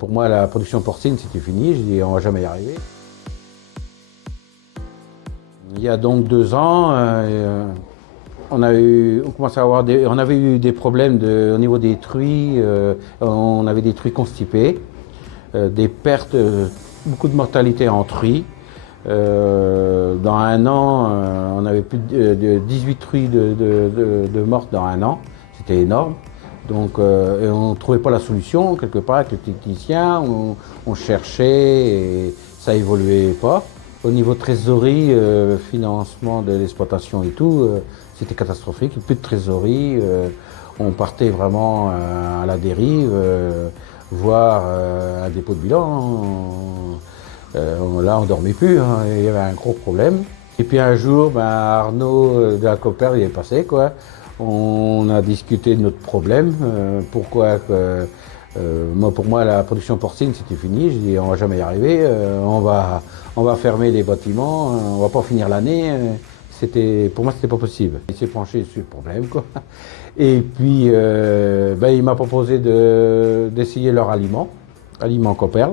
Pour moi, la production porcine, c'était fini. Je dis, on va jamais y arriver. Il y a donc 2 ans, on avait eu des problèmes au niveau des truies. On avait des truies constipées, des pertes, beaucoup de mortalité en truies. Dans un an, on avait plus de 18 truies de mortes dans un an. C'était énorme. Donc, et on ne trouvait pas la solution quelque part avec le technicien. On cherchait et ça évoluait pas. Au niveau trésorerie, financement de l'exploitation et tout, c'était catastrophique. Plus de trésorerie. On partait vraiment à la dérive, voire un dépôt de bilan. Là, on dormait plus, hein, il y avait un gros problème. Et puis un jour, Arnaud de la Copperle, il est passé, quoi. On a discuté de notre problème, pour moi, la production porcine, c'était fini. J'ai dit, on va jamais y arriver, on va fermer les bâtiments, on va pas finir l'année. Pour moi, c'était pas possible. Il s'est penché sur le problème, quoi. Et puis, il m'a proposé d'essayer leur aliment Copperle.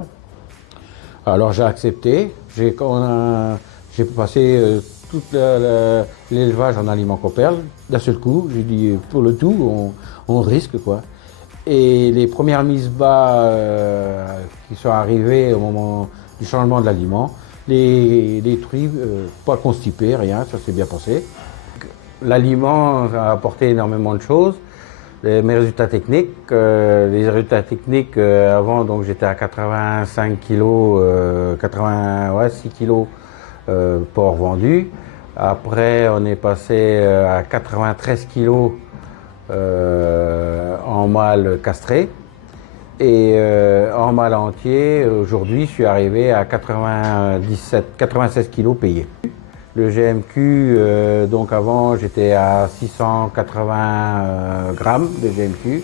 Alors j'ai accepté, j'ai passé tout l'élevage en aliment Copperle d'un seul coup. J'ai dit pour le tout, on risque quoi. Et les premières mises bas qui sont arrivées au moment du changement de l'aliment, les truies, pas constipées, rien, ça s'est bien passé. L'aliment a apporté énormément de choses. Mes résultats techniques, avant, donc j'étais à 85 kg, 6 kg porc vendu. Après, on est passé à 93 kg en mâle castré. Et en mâle entier, aujourd'hui, je suis arrivé à 96 kg payés. Le GMQ, donc avant j'étais à 680 grammes de GMQ.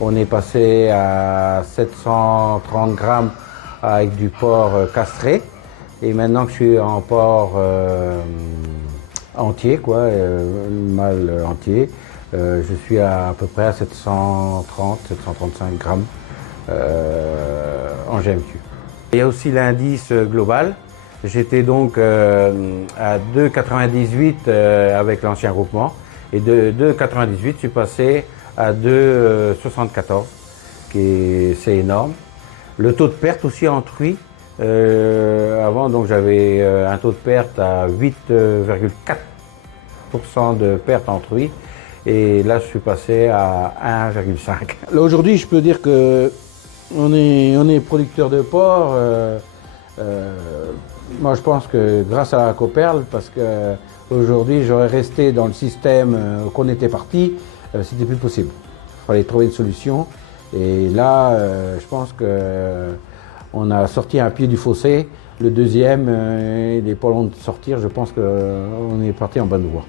On est passé à 730 grammes avec du porc castré. Et maintenant que je suis en porc entier, mâle entier, je suis à peu près à 730-735 grammes en GMQ. Il y a aussi l'indice global. J'étais donc à 2,98 avec l'ancien groupement et de 2,98 je suis passé à 2,74, c'est énorme. Le taux de perte aussi en truie, avant donc j'avais un taux de perte à 8,4% de perte en truie et là je suis passé à 1,5. Là aujourd'hui je peux dire que on est producteur de porc. Moi, je pense que grâce à la Copperle, parce qu'aujourd'hui, j'aurais resté dans le système qu'on était parti, c'était plus possible. Il fallait trouver une solution. Et là, je pense qu'on a sorti un pied du fossé. Le deuxième, il n'est pas long de sortir. Je pense qu'on est parti en bonne voie.